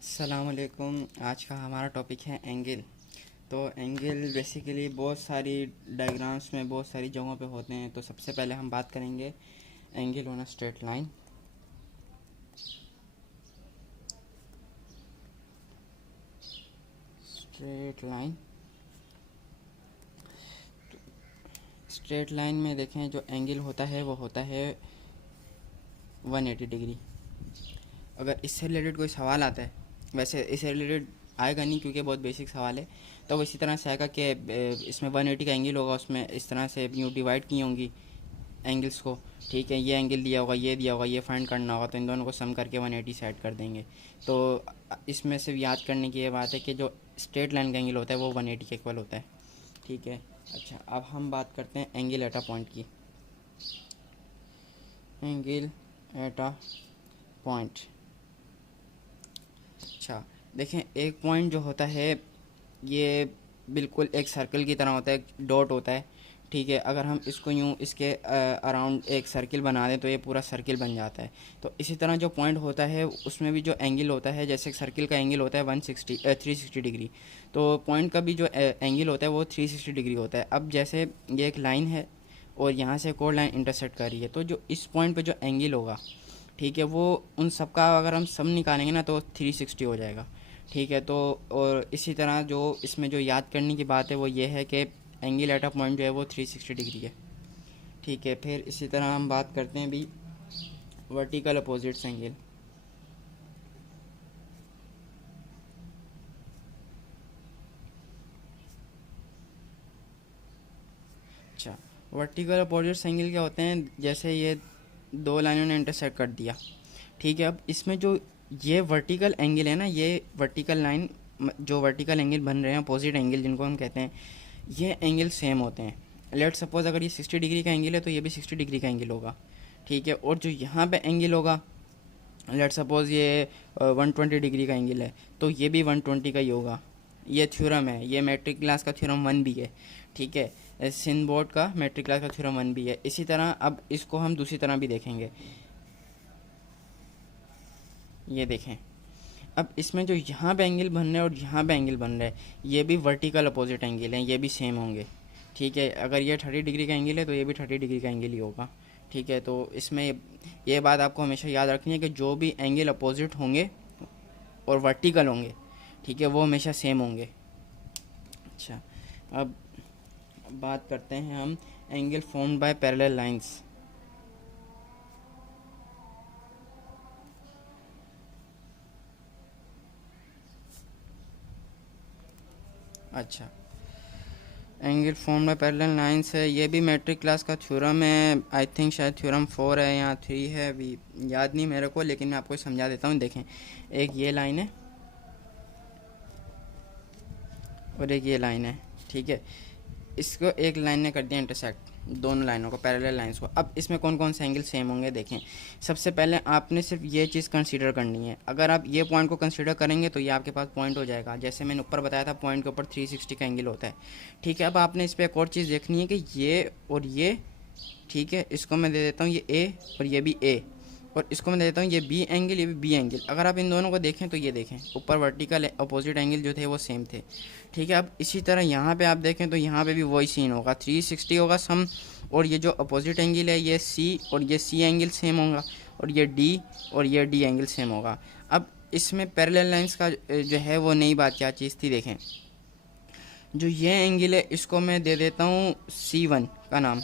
अस्सलाम वालेकुम। आज का हमारा टॉपिक है एंगल। तो एंगल बेसिकली बहुत सारी डायग्राम्स में बहुत सारी जगहों पे होते हैं। तो सबसे पहले हम बात करेंगे angle on a straight line. Straight line, straight line में देखें जो एंगल होता है वो होता है 180 डिग्री। अगर इससे रिलेटेड कोई सवाल आता है, वैसे इससे रिलेटेड आएगा नहीं क्योंकि बहुत बेसिक सवाल है, तो वो इसी तरह से आएगा कि इसमें 180 का एंगल होगा, उसमें इस तरह से यूँ डिवाइड की होंगी एंगल्स को। ठीक है, ये एंगल दिया होगा, ये दिया होगा, ये फाइंड करना होगा, तो इन दोनों को सम करके 180 सेट कर देंगे। तो इसमें सिर्फ याद करने की ये बात है कि जो स्ट्रेट लाइन का एंगल होता है वो 180 के इक्वल होता है। ठीक है। अच्छा, अब हम बात करते हैं एंगल एट अ पॉइंट की। Angle at a point. अच्छा, देखें एक पॉइंट जो होता है ये बिल्कुल एक सर्कल की तरह होता है, एक डॉट होता है। ठीक है, अगर हम इसको यूँ इसके अराउंड एक सर्किल बना दें तो ये पूरा सर्किल बन जाता है। तो इसी तरह जो पॉइंट होता है उसमें भी जो एंगल होता है, जैसे सर्किल का एंगल होता है 360 डिग्री, तो पॉइंट का भी जो एंगल होता है वो 360 डिग्री होता है। अब जैसे ये एक लाइन है और यहाँ से एक और लाइन इंटरसेक्ट कर रही है, तो जो इस पॉइंट पे जो एंगल होगा, ठीक है, वो उन सब का अगर हम सम निकालेंगे ना तो 360 हो जाएगा। ठीक है, तो और इसी तरह जो इसमें जो याद करने की बात है वो ये है कि एंगल एट अ पॉइंट जो है वो 360 डिग्री है। ठीक है, फिर इसी तरह हम बात करते हैं भी वर्टिकल अपोजिट्स एंगल। अच्छा, वर्टिकल अपोजिट्स एंगल क्या होते हैं? जैसे ये दो लाइनों ने इंटरसेक्ट कर दिया, ठीक है, अब इसमें जो ये वर्टिकल एंगल है ना, ये वर्टिकल लाइन, जो वर्टिकल एंगल बन रहे हैं अपोजिट एंगल जिनको हम कहते हैं, ये एंगल सेम होते हैं। लेट सपोज अगर ये 60 डिग्री का एंगल है तो ये भी 60 डिग्री का एंगल होगा। ठीक है, और जो यहाँ पे एंगल होगा, लेट सपोज ये 120 डिग्री का एंगल है तो ये भी 120 का ही होगा। ये थ्योरम है, ये मैट्रिक क्लास का थ्योरम 1 भी है। ठीक है, सिनबोर्ड का मैट्रिक क्लास का थ्योरम 1 भी है। इसी तरह अब इसको हम दूसरी तरह भी देखेंगे। ये देखें, अब इसमें जो यहाँ पे एंगल बन रहे हैं और यहाँ पे एंगल बन रहा है, ये भी वर्टिकल अपोजिट एंगल हैं, ये भी सेम होंगे। ठीक है, अगर ये 30 डिग्री का एंगल है तो ये भी 30 डिग्री का एंगल ही होगा। ठीक है, तो इसमें ये बात आपको हमेशा याद रखनी है कि जो भी एंगल अपोजिट होंगे और वर्टिकल होंगे, ठीक है, वो हमेशा सेम होंगे। अच्छा, अब बात करते हैं हम angle formed by parallel lines. अच्छा, angle form by parallel lines है, ये भी मैट्रिक क्लास का थ्योरम है। आई थिंक शायद थ्योरम 4 है या 3 है, अभी याद नहीं मेरे को, लेकिन मैं आपको समझा देता हूँ। देखें, एक ये लाइन है और एक ये लाइन है। ठीक है, इसको एक लाइन ने कर दिया इंटरसेक्ट, दोनों लाइनों को, पैरेलल लाइंस को। अब इसमें कौन कौन से एंगल सेम होंगे देखें। सबसे पहले आपने सिर्फ ये चीज़ कंसीडर करनी है। अगर आप ये पॉइंट को कंसीडर करेंगे तो ये आपके पास पॉइंट हो जाएगा। जैसे मैंने ऊपर बताया था, पॉइंट के ऊपर 360 का एंगल होता है। ठीक है, अब आपने इस पर एक और चीज़ देखनी है कि ये और ये, ठीक है, इसको मैं दे देता हूँ ये ए और ये भी ए, और इसको मैं दे देता हूँ ये बी एंगल, ये भी बी एंगल। अगर आप इन दोनों को देखें तो ये देखें, ऊपर वर्टिकल अपोजिट एंगल जो थे वो सेम थे। ठीक है, अब इसी तरह यहाँ पे आप देखें तो यहाँ पे भी वही सीन होगा, 360 होगा सम, और ये जो अपोजिट एंगल है ये सी और ये सी एंगल सेम होगा, और ये डी और ये डी एंगल सेम होगा। अब इसमें पैरेलल लाइंस का जो है वो नई बात क्या चीज़ थी, देखें, जो ये एंगल है इसको मैं दे देता हूँ C1 का नाम,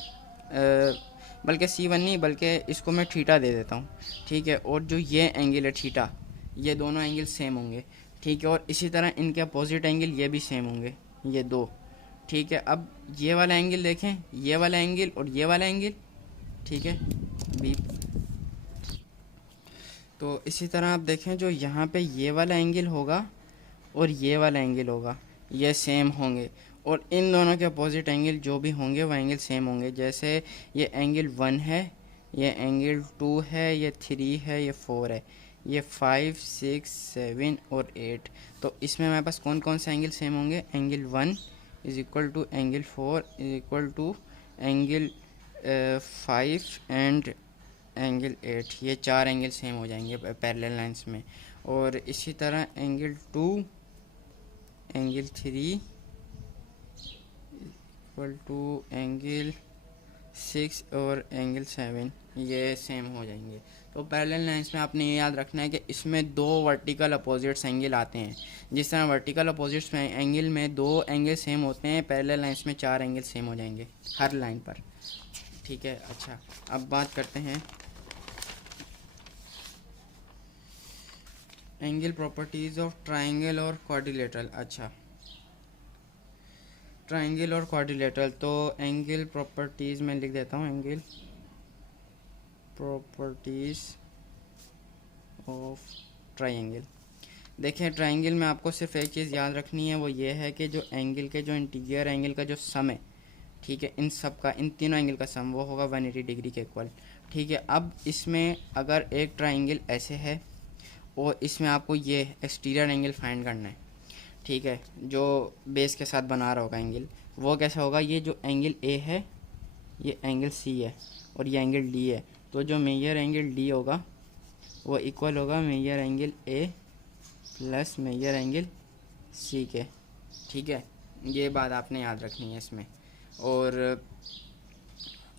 बल्कि C1 नहीं, बल्कि इसको मैं थीटा दे देता हूँ। ठीक है, और जो ये एंगल है थीटा, ये दोनों एंगल सेम होंगे। ठीक है, और इसी तरह इनके अपोजिट एंगल ये भी सेम होंगे, ये दो। ठीक है, अब ये वाला एंगल देखें, ये वाला एंगल और ये वाला एंगल, ठीक है, बी। तो इसी तरह आप देखें, जो यहाँ पे ये वाला एंगल होगा और ये वाला एंगल होगा, ये सेम होंगे, और इन दोनों के अपोजिट एंगल जो भी होंगे वो एंगल सेम होंगे। जैसे ये एंगल 1 है, ये एंगल 2 है, ये 3 है, ये 4 है, ये 5 6 7 और 8। तो इसमें हमारे पास कौन कौन से एंगल सेम होंगे? Angle 1 is equal to angle 4 is equal to angle 5 and angle 8। ये चार एंगल सेम हो जाएंगे पैरेलल लाइंस में। और इसी तरह angle 2, angle 3 equal to angle 6 और एंगल 7 ये सेम हो जाएंगे। तो पैरेलल लाइंस में आपने ये याद रखना है कि इसमें दो वर्टिकल अपोजिट्स एंगल आते हैं। जिस तरह वर्टिकल अपोजिट्स में एंगल में दो एंगल सेम होते हैं, पैरेलल लाइंस में 4 एंगल सेम हो जाएंगे हर लाइन पर। ठीक है, अच्छा अब बात करते हैं एंगल प्रॉपर्टीज़ ऑफ ट्राइंगल और क्वाड्रिलेटरल। अच्छा, ट्राइंगल और क्वाड्रिलेटरल, तो एंगल प्रॉपर्टीज़ में लिख देता हूँ, एंगल प्रॉपर्टीज़ ऑफ ट्राइंगल। देखिए ट्राइंगल में आपको सिर्फ एक चीज़ याद रखनी है, वो ये है कि जो एंगल के जो इंटीरियर एंगल का जो सम है, ठीक है, इन सब का, इन तीनों एंगल का सम वो होगा 180 डिग्री के इक्वल। ठीक है, अब इसमें अगर एक ट्राइंगल ऐसे है और इसमें आपको ये एक्सटीरियर एंगल फाइंड करना है, ठीक है, जो बेस के साथ बना रहा होगा एंगल, वो कैसा होगा, ये जो एंगल ए है, ये एंगल सी है और ये एंगल डी है, तो जो मेजर एंगल डी होगा वो इक्वल होगा major angle A plus major angle C के। ठीक है, ये बात आपने याद रखनी है इसमें। और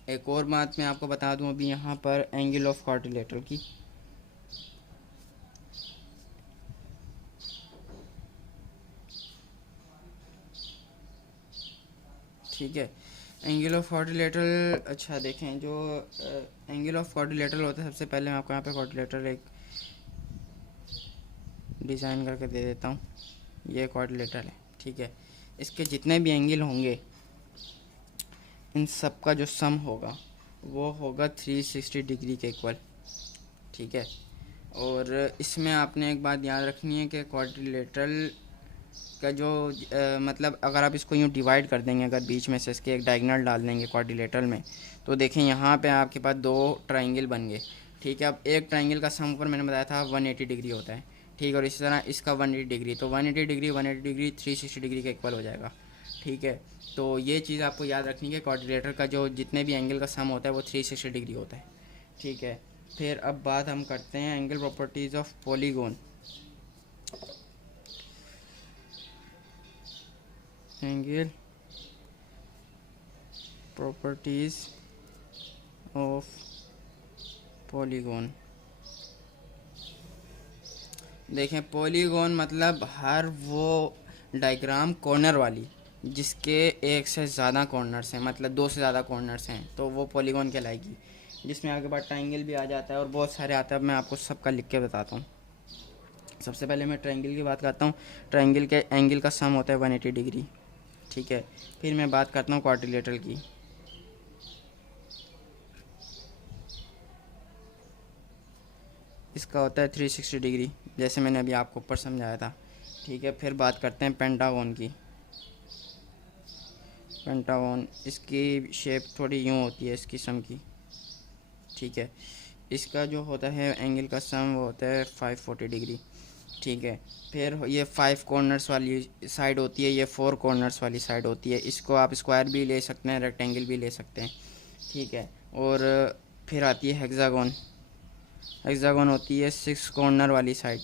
एक और बात मैं आपको बता दूं अभी यहाँ पर एंगल ऑफ क्वाड्रिलेटरल की। ठीक है, एंगल ऑफ क्वाड्रिलेटरल, अच्छा देखें, जो एंगल ऑफ क्वाड्रिलेटरल होता है, सबसे पहले मैं आपको यहाँ पे क्वाड्रिलेटरल एक डिज़ाइन करके दे देता हूँ। ये क्वाड्रिलेटरल है, ठीक है, इसके जितने भी एंगल होंगे इन सब का जो सम होगा वो होगा 360 डिग्री के इक्वल। ठीक है, और इसमें आपने एक बात याद रखनी है कि क्वाड्रिलेटरल का जो मतलब अगर आप इसको यूँ डिवाइड कर देंगे, अगर बीच में से इसके एक डायगोनल डाल देंगे क्वाड्रिलेटरल में, तो देखें यहाँ पे आपके पास दो ट्राइंगल बन गए। ठीक है, अब एक ट्राइंगल का सम ऊपर मैंने बताया था 180 डिग्री होता है, ठीक है, और इसी तरह इसका 180 डिग्री, तो 180 डिग्री 180 डिग्री 360 डिग्री के इक्वल हो जाएगा। ठीक है, तो ये चीज़ आपको याद रखनी है, क्वाड्रिलेटरल का जो जितने भी एंगल का सम होता है वो 360 डिग्री होता है। ठीक है, फिर अब बात हम करते हैं angle properties of polygon. Angle properties of polygon. देखें, पॉलीगॉन मतलब हर वो डायग्राम कॉर्नर वाली जिसके एक से ज़्यादा कॉर्नर्स हैं, मतलब दो से ज़्यादा कॉर्नर्स हैं, तो वो पॉलीगॉन कहलाएगी। जिसमें आपके पास ट्रायंगल भी आ जाता है और बहुत सारे आते हैं। अब मैं आपको सबका लिख के बताता हूँ। सबसे पहले मैं ट्रायंगल की बात करता हूँ। ट्रायंगल के एंगल का सम होता है 180 डिग्री। ठीक है, फिर मैं बात करता हूँ क्वाड्रिलेटरल की। इसका होता है 360 डिग्री, जैसे मैंने अभी आपको ऊपर समझाया था। ठीक है, फिर बात करते हैं पेंटागन की। पेंटागन, इसकी शेप थोड़ी यूँ होती है इसकी सम की। ठीक है, इसका जो होता है एंगल का सम वो होता है 540 डिग्री। ठीक है, फिर ये 5 कॉर्नर्स वाली साइड होती है, ये 4 कॉर्नर्स वाली साइड होती है। इसको आप स्क्वायर भी ले सकते हैं, रेक्टेंगल भी ले सकते हैं। ठीक है, और फिर आती है हेक्सागन। हेक्सागन होती है 6 कॉर्नर वाली साइड।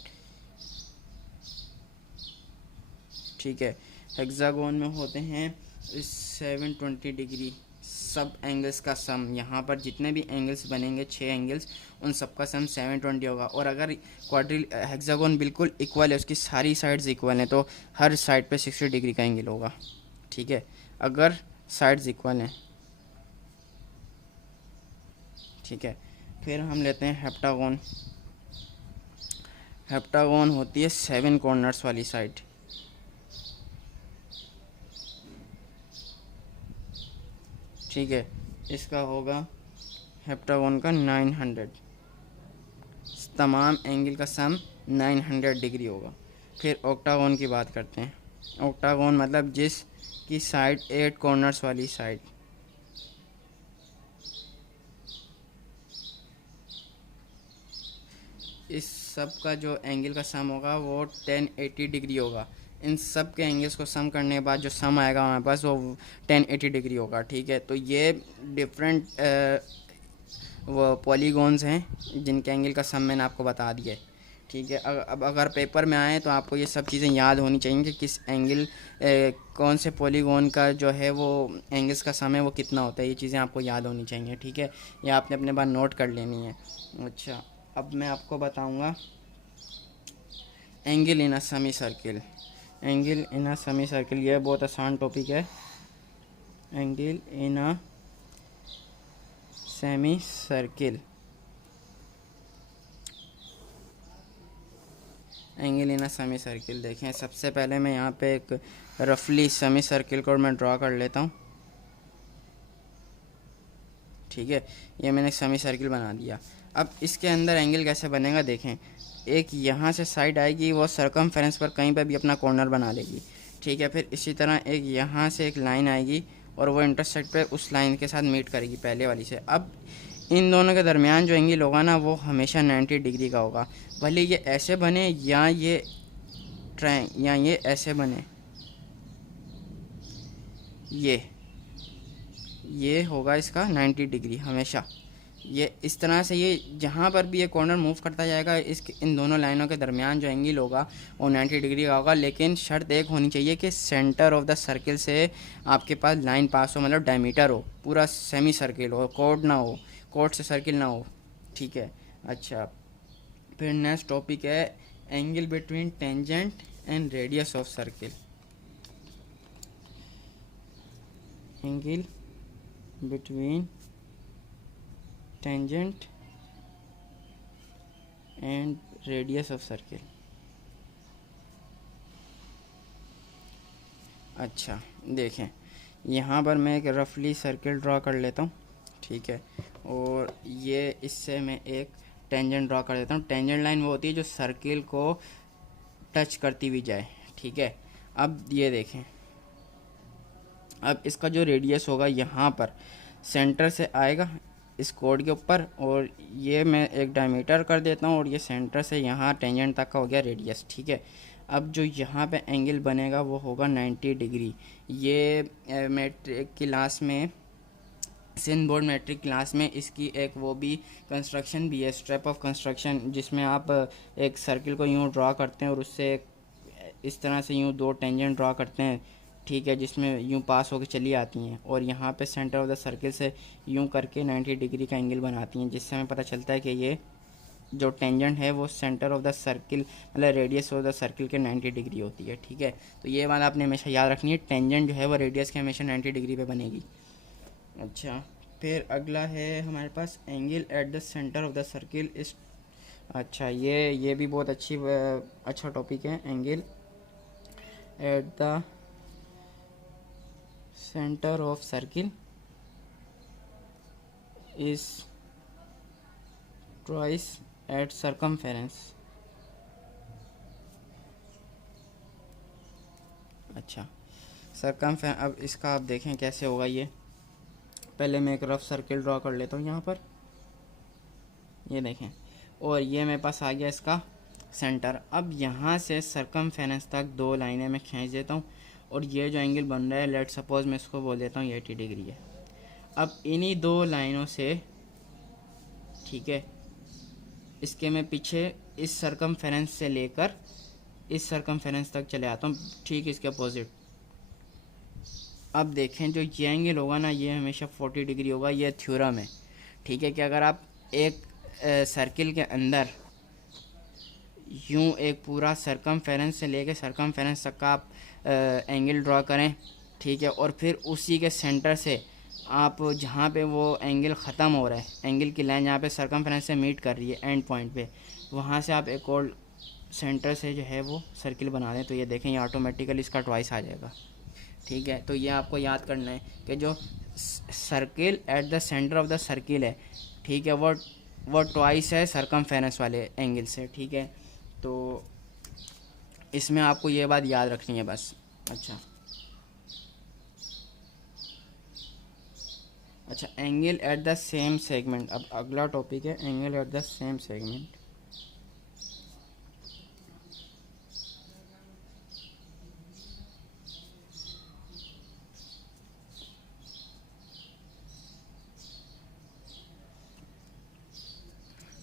ठीक है, हेक्सागन में होते हैं 720 डिग्री सब एंगल्स का सम। यहाँ पर जितने भी एंगल्स बनेंगे 6 एंगल्स, उन सब का सम 720 होगा। और अगर हेक्सागन बिल्कुल इक्वल है, उसकी सारी साइड्स इक्वल हैं, तो हर साइड पे 60 डिग्री का एंगल होगा। ठीक है, अगर साइड्स इक्वल हैं। ठीक है, फिर हम लेते हैं हेप्टागन। हेप्टागन होती है 7 कॉर्नर्स वाली साइड। ठीक है, इसका होगा हेप्टागन का 900, तमाम एंगल का सम 900 डिग्री होगा। फिर ऑक्टागन की बात करते हैं। ऑक्टागन मतलब जिस की साइड 8 कॉर्नर्स वाली साइड। इस सब का जो एंगल का सम होगा वो 1080 डिग्री होगा। इन सब के एंगल्स को सम करने के बाद जो सम आएगा हमारे पास वो 1080 डिग्री होगा। ठीक है, तो ये डिफरेंट वो पॉलीगॉन्स हैं जिनके एंगल का सम मैंने आपको बता दिया है। ठीक है। अब अगर पेपर में आए तो आपको ये सब चीज़ें याद होनी चाहिए कि किस एंगल कौन से पॉलीगॉन का जो है वो एंगल्स का सम है वो कितना होता है, ये चीज़ें आपको याद होनी चाहिए, ठीक है। ये आपने अपने बार नोट कर लेनी है। अच्छा, अब मैं आपको बताऊंगा angle in a semi circle. Angle in a semi circle ये बहुत आसान टॉपिक है। Angle in a semi circle, angle in a semi circle. देखें, सबसे पहले मैं यहाँ पे एक रफली सेमी सर्किल को मैं ड्रा कर लेता हूँ, ठीक है। ये मैंने सेमी सर्किल बना दिया। अब इसके अंदर एंगल कैसे बनेगा देखें, एक यहाँ से साइड आएगी, वो सर्कमफेरेंस पर कहीं पर भी अपना कॉर्नर बना लेगी, ठीक है। फिर इसी तरह एक यहाँ से एक लाइन आएगी और वो इंटरसेक्ट पे उस लाइन के साथ मीट करेगी पहले वाली से। अब इन दोनों के दरमियान जो एंगल होगा ना वो हमेशा 90 डिग्री का होगा, भले ये ऐसे बने या ये ऐसे बने, ये होगा इसका 90 डिग्री हमेशा। ये इस तरह से ये जहाँ पर भी ये कॉर्नर मूव करता जाएगा इस इन दोनों लाइनों के दरमियान जो एंगल होगा वो 90 डिग्री का होगा। लेकिन शर्त एक होनी चाहिए कि सेंटर ऑफ द सर्किल से आपके पास लाइन पास हो, मतलब डायमीटर हो, पूरा सेमी सर्किल हो, कोड ना हो, कोड से सर्किल ना हो, ठीक है। अच्छा, फिर नेक्स्ट टॉपिक है angle between tangent and radius of circle. Angle between tangent and radius of circle. अच्छा, देखें यहाँ पर मैं एक रफली सर्किल ड्रा कर लेता हूँ, ठीक है। और ये इससे मैं एक टेंजेंट ड्रा कर देता हूँ। टेंजेंट लाइन वो होती है जो सर्किल को टच करती हुई जाए, ठीक है। अब ये देखें, अब इसका जो रेडियस होगा यहाँ पर सेंटर से आएगा इस कोड के ऊपर, और ये मैं एक डायमीटर कर देता हूँ और ये सेंटर से यहाँ टेंजेंट तक का हो गया रेडियस, ठीक है। अब जो यहाँ पे एंगल बनेगा वो होगा 90 डिग्री। ये मैट्रिक क्लास में, सिंध बोर्ड मैट्रिक क्लास में इसकी एक वो भी कंस्ट्रक्शन भी है, स्टेप ऑफ कंस्ट्रक्शन, जिसमें आप एक सर्किल को यूँ ड्रा करते हैं और उससे इस तरह से यूँ दो टेंजेंट ड्रा करते हैं, ठीक है, जिसमें यूँ पास होकर चली आती हैं और यहाँ पे सेंटर ऑफ द सर्किल से यूँ करके 90 डिग्री का एंगल बनाती हैं, जिससे हमें पता चलता है कि ये जो टेंजेंट है वो सेंटर ऑफ द सर्किल मतलब रेडियस ऑफ द सर्किल के 90 डिग्री होती है, ठीक है। तो ये बात आपने हमेशा याद रखनी है, टेंजेंट जो है वो रेडियस के हमेशा 90 डिग्री पे बनेगी। अच्छा, फिर अगला है हमारे पास angle at the centre of the circle is. अच्छा, ये भी बहुत अच्छा टॉपिक है। Angle at the centre of circle is twice at circumference. अच्छा, अब इसका आप देखें कैसे होगा। ये पहले मैं एक रफ सर्किल ड्रॉ कर लेता हूँ यहाँ पर, ये देखें, और ये मेरे पास आ गया इसका सेंटर। अब यहाँ से सर्कमफेरेंस तक दो लाइनें मैं खींच देता हूँ और ये जो एंगल बन रहा है लेट सपोज मैं इसको बोल देता हूँ 80 डिग्री है। अब इन्हीं दो लाइनों से, ठीक है, इसके मैं पीछे इस सर्कमफेरेंस से लेकर इस सर्कमफेरेंस तक चले आता हूँ, ठीक इसके अपोजिट। अब देखें जो ये एंगल होगा ना ये हमेशा 40 डिग्री होगा, ये थ्योरम है, ठीक है। कि अगर आप एक सर्किल के अंदर यूँ एक पूरा सर्कमफेरेंस से लेकर सर्कमफेरेंस तक का आप एंगल ड्रॉ करें, ठीक है, और फिर उसी के सेंटर से आप जहाँ पे वो एंगल ख़त्म हो रहा है, एंगल की लाइन जहाँ पे सर्कमफेरेंस से मीट कर रही है एंड पॉइंट पे, वहाँ से आप एक और सेंटर से जो है वो सर्किल बना दें, तो ये देखें ये ऑटोमेटिकली इसका ट्वाइस आ जाएगा, ठीक है। तो ये आपको याद करना है कि जो circle eight the centre of the circle है, ठीक है, वो ट्वाइस है सर्कमफेरेंस वाले एंगल से, ठीक है। तो इसमें आपको ये बात याद रखनी है बस। अच्छा, angle at the same segment. अब अगला टॉपिक है angle at the same segment.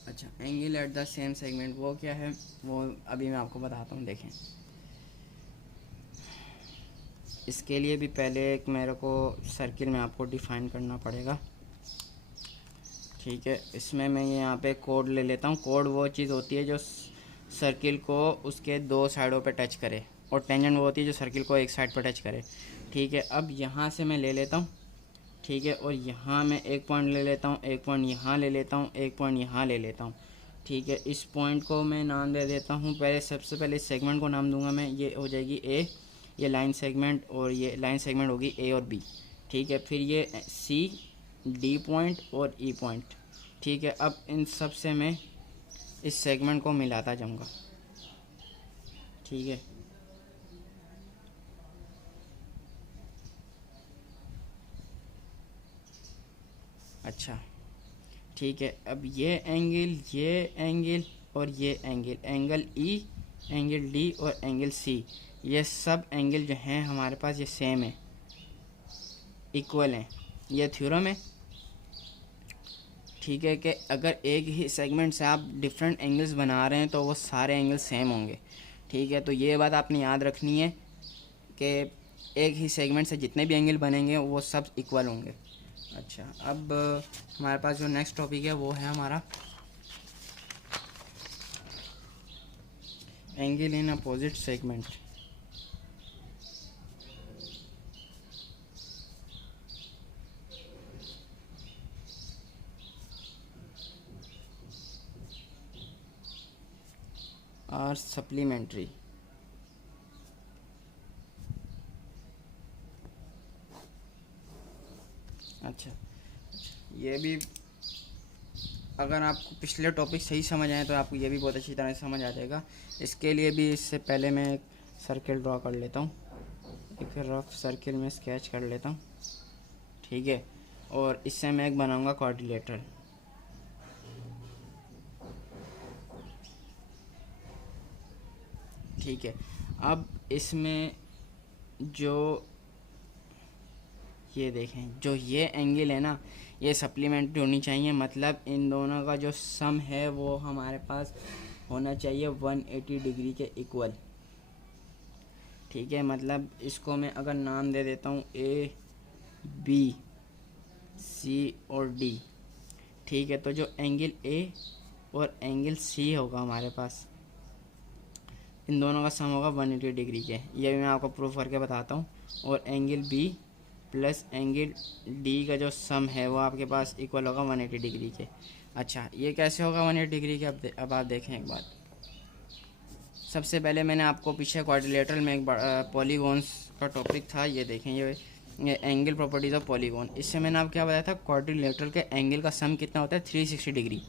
अच्छा, angle at the same segment वो क्या है, वो अभी मैं आपको बताता हूँ। देखें, इसके लिए भी पहले एक मेरे को सर्किल में आपको डिफ़ाइन करना पड़ेगा, ठीक है। इसमें मैं यहाँ पे कोड ले लेता हूँ। कोड वो चीज़ होती है जो सर्किल को उसके दो साइडों पे टच करे, और टेंजेंट वो होती है जो सर्किल को एक साइड पर टच करे, ठीक है। अब यहाँ से मैं ले लेता हूँ, ठीक है, और यहाँ मैं एक पॉइंट ले लेता हूँ, एक पॉइंट यहाँ ले लेता हूँ, एक पॉइंट यहाँ ले लेता हूँ, ठीक है। इस पॉइंट को मैं नाम दे देता हूँ, पहले सबसे पहले इस सेगमेंट को नाम दूंगा मैं, ये हो जाएगी ए, ये लाइन सेगमेंट, और ये लाइन सेगमेंट होगी ए और बी, ठीक है। फिर ये सी, डी पॉइंट और ई पॉइंट, ठीक है। अब इन सब से मैं इस सेगमेंट को मिलाता जाऊंगा, ठीक है। अच्छा, ठीक है। अब ये एंगल और ये एंगल ई, एंगल डी और एंगल सी, ये सब एंगल जो हैं हमारे पास ये सेम है, इक्वल हैं। ये थ्योरम है, ठीक है, कि अगर एक ही सेगमेंट से आप डिफरेंट एंगल्स बना रहे हैं तो वो सारे एंगल सेम होंगे, ठीक है। तो ये बात आपने याद रखनी है कि एक ही सेगमेंट से जितने भी एंगल बनेंगे वो सब इक्वल होंगे। अच्छा, अब हमारे पास जो नेक्स्ट टॉपिक है वो है हमारा एंगल इन अपोजिट सेगमेंट। और सप्लीमेंट्री, अच्छा, ये भी अगर आपको पिछले टॉपिक सही समझ आए तो आपको ये भी बहुत अच्छी तरह से समझ आ जाएगा। इसके लिए भी इससे पहले मैं एक सर्किल ड्रॉ कर लेता हूँ, एक रफ सर्किल में स्केच कर लेता हूँ, ठीक है। और इससे मैं एक बनाऊँगा क्वाड्रिलेटरल, ठीक है। अब इसमें जो ये देखें, जो ये एंगल है ना, ये सप्लीमेंट्री होनी चाहिए, मतलब इन दोनों का जो सम है वो हमारे पास होना चाहिए 180 डिग्री के इक्वल, ठीक है। मतलब इसको मैं अगर नाम दे देता हूँ ए, बी, सी और डी, ठीक है। तो जो एंगल ए और एंगल सी होगा हमारे पास, इन दोनों का सम होगा 180 डिग्री के, ये भी मैं आपको प्रूफ करके बताता हूँ। और angle B plus angle D का जो सम है वो आपके पास इक्वल होगा 180 डिग्री के। अच्छा, ये कैसे होगा 180 डिग्री के, अब आप देखें एक बात। सबसे पहले मैंने आपको पीछे क्वाड्रिलेटरल में एक पॉलीगॉन्स का टॉपिक था, ये देखें, ये एंगल प्रॉपर्टीज़ ऑफ पॉलीगॉन। इससे मैंने आपको क्या बताया था, क्वाड्रिलेटरल के एंगल का सम कितना होता है 360 डिग्री,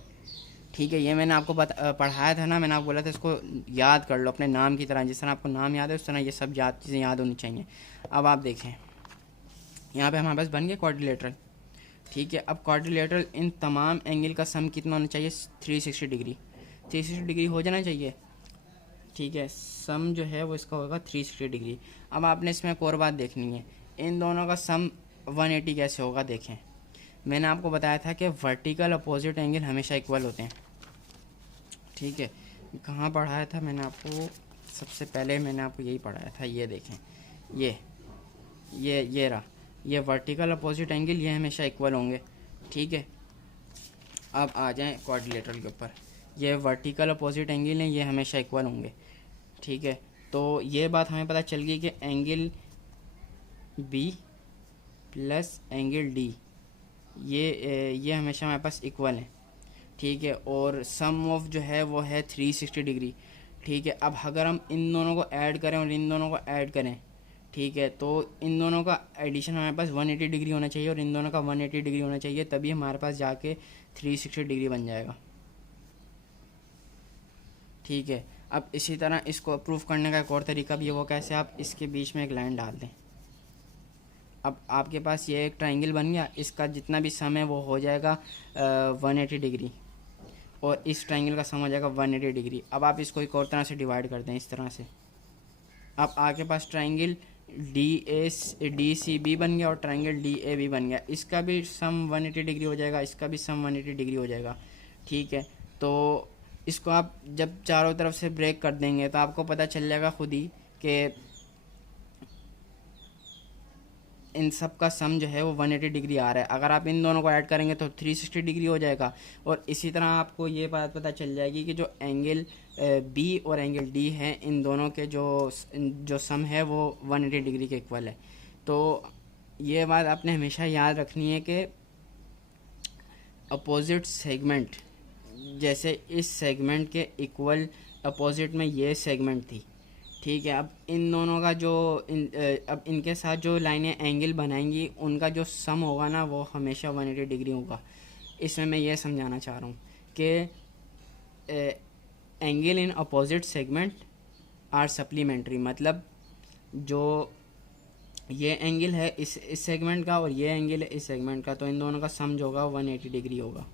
ठीक है। ये मैंने आपको पढ़ाया था ना, मैंने आपको बोला था इसको याद कर लो अपने नाम की तरह, जिस तरह आपको नाम याद है उस तरह ये सब चीज़ें याद होनी चाहिए। अब आप देखें, यहाँ पे हमारे पास बन गया क्वाड्रिलेटरल, ठीक है। अब क्वाड्रिलेटरल इन तमाम एंगल का सम कितना होना चाहिए 360 डिग्री, 360 डिग्री हो जाना चाहिए, ठीक है। सम जो है वो इसका होगा 360 डिग्री। अब आपने इसमें एक और बात देखनी है, इन दोनों का सम 180 कैसे होगा। देखें, मैंने आपको बताया था कि वर्टिकल अपोजिट एंगल हमेशा इक्वल होते हैं, ठीक है। कहाँ पढ़ाया था मैंने आपको, सबसे पहले मैंने आपको यही पढ़ाया था, ये देखें, ये रहा, ये वर्टिकल अपोजिट एंगल ये हमेशा इक्वल होंगे, ठीक है। अब आ जाएं क्वाड्रिलेटरल के ऊपर, ये वर्टिकल अपोजिट एंगल हैं, ये हमेशा इक्वल होंगे, ठीक है। तो ये बात हमें पता चल गई कि angle B plus angle D ये हमेशा हमारे पास इक्वल है, ठीक है। और सम ऑफ जो है वो है 360 डिग्री, ठीक है। अब अगर हम इन दोनों को ऐड करें और इन दोनों को ऐड करें, ठीक है, तो इन दोनों का एडिशन हमारे पास 180 डिग्री होना चाहिए और इन दोनों का 180 डिग्री होना चाहिए, तभी हमारे पास जाके 360 डिग्री बन जाएगा, ठीक है। अब इसी तरह इसको प्रूफ करने का एक और तरीका भी है, वो कैसे, आप इसके बीच में एक लाइन डाल दें। अब आपके पास ये एक ट्राइंगल बन गया, इसका जितना भी सम है वो हो जाएगा 180 डिग्री, और इस ट्राइंगल का सम हो जाएगा 180 डिग्री। अब आप इसको एक और तरह से डिवाइड कर दें, इस तरह से। अब आपके पास ट्राइंगल डी सी बी बन गया और ट्राइंगल डी ए बी बन गया, इसका भी सम 180 डिग्री हो जाएगा, इसका भी सम 180 डिग्री हो जाएगा, ठीक है। तो इसको आप जब चारों तरफ से ब्रेक कर देंगे तो आपको पता चल जाएगा खुद ही कि इन सब का सम जो है वो 180 डिग्री आ रहा है। अगर आप इन दोनों को ऐड करेंगे तो 360 डिग्री हो जाएगा। और इसी तरह आपको ये बात पता चल जाएगी कि जो एंगल बी और एंगल डी है, इन दोनों के जो सम है वो 180 डिग्री के इक्वल है। तो ये बात आपने हमेशा याद रखनी है कि अपोजिट सेगमेंट, जैसे इस सेगमेंट के इक्वल अपोजिट में ये सेगमेंट थी, ठीक है। अब इन दोनों का अब इनके साथ जो लाइनें एंगल बनाएंगी उनका जो सम होगा ना वो हमेशा 180 डिग्री होगा। इसमें मैं ये समझाना चाह रहा हूँ कि angle in opposite segment are supplementary, मतलब जो ये एंगल है इस सेगमेंट का और ये एंगल है इस सेगमेंट का, तो इन दोनों का सम जो होगा 180 डिग्री होगा।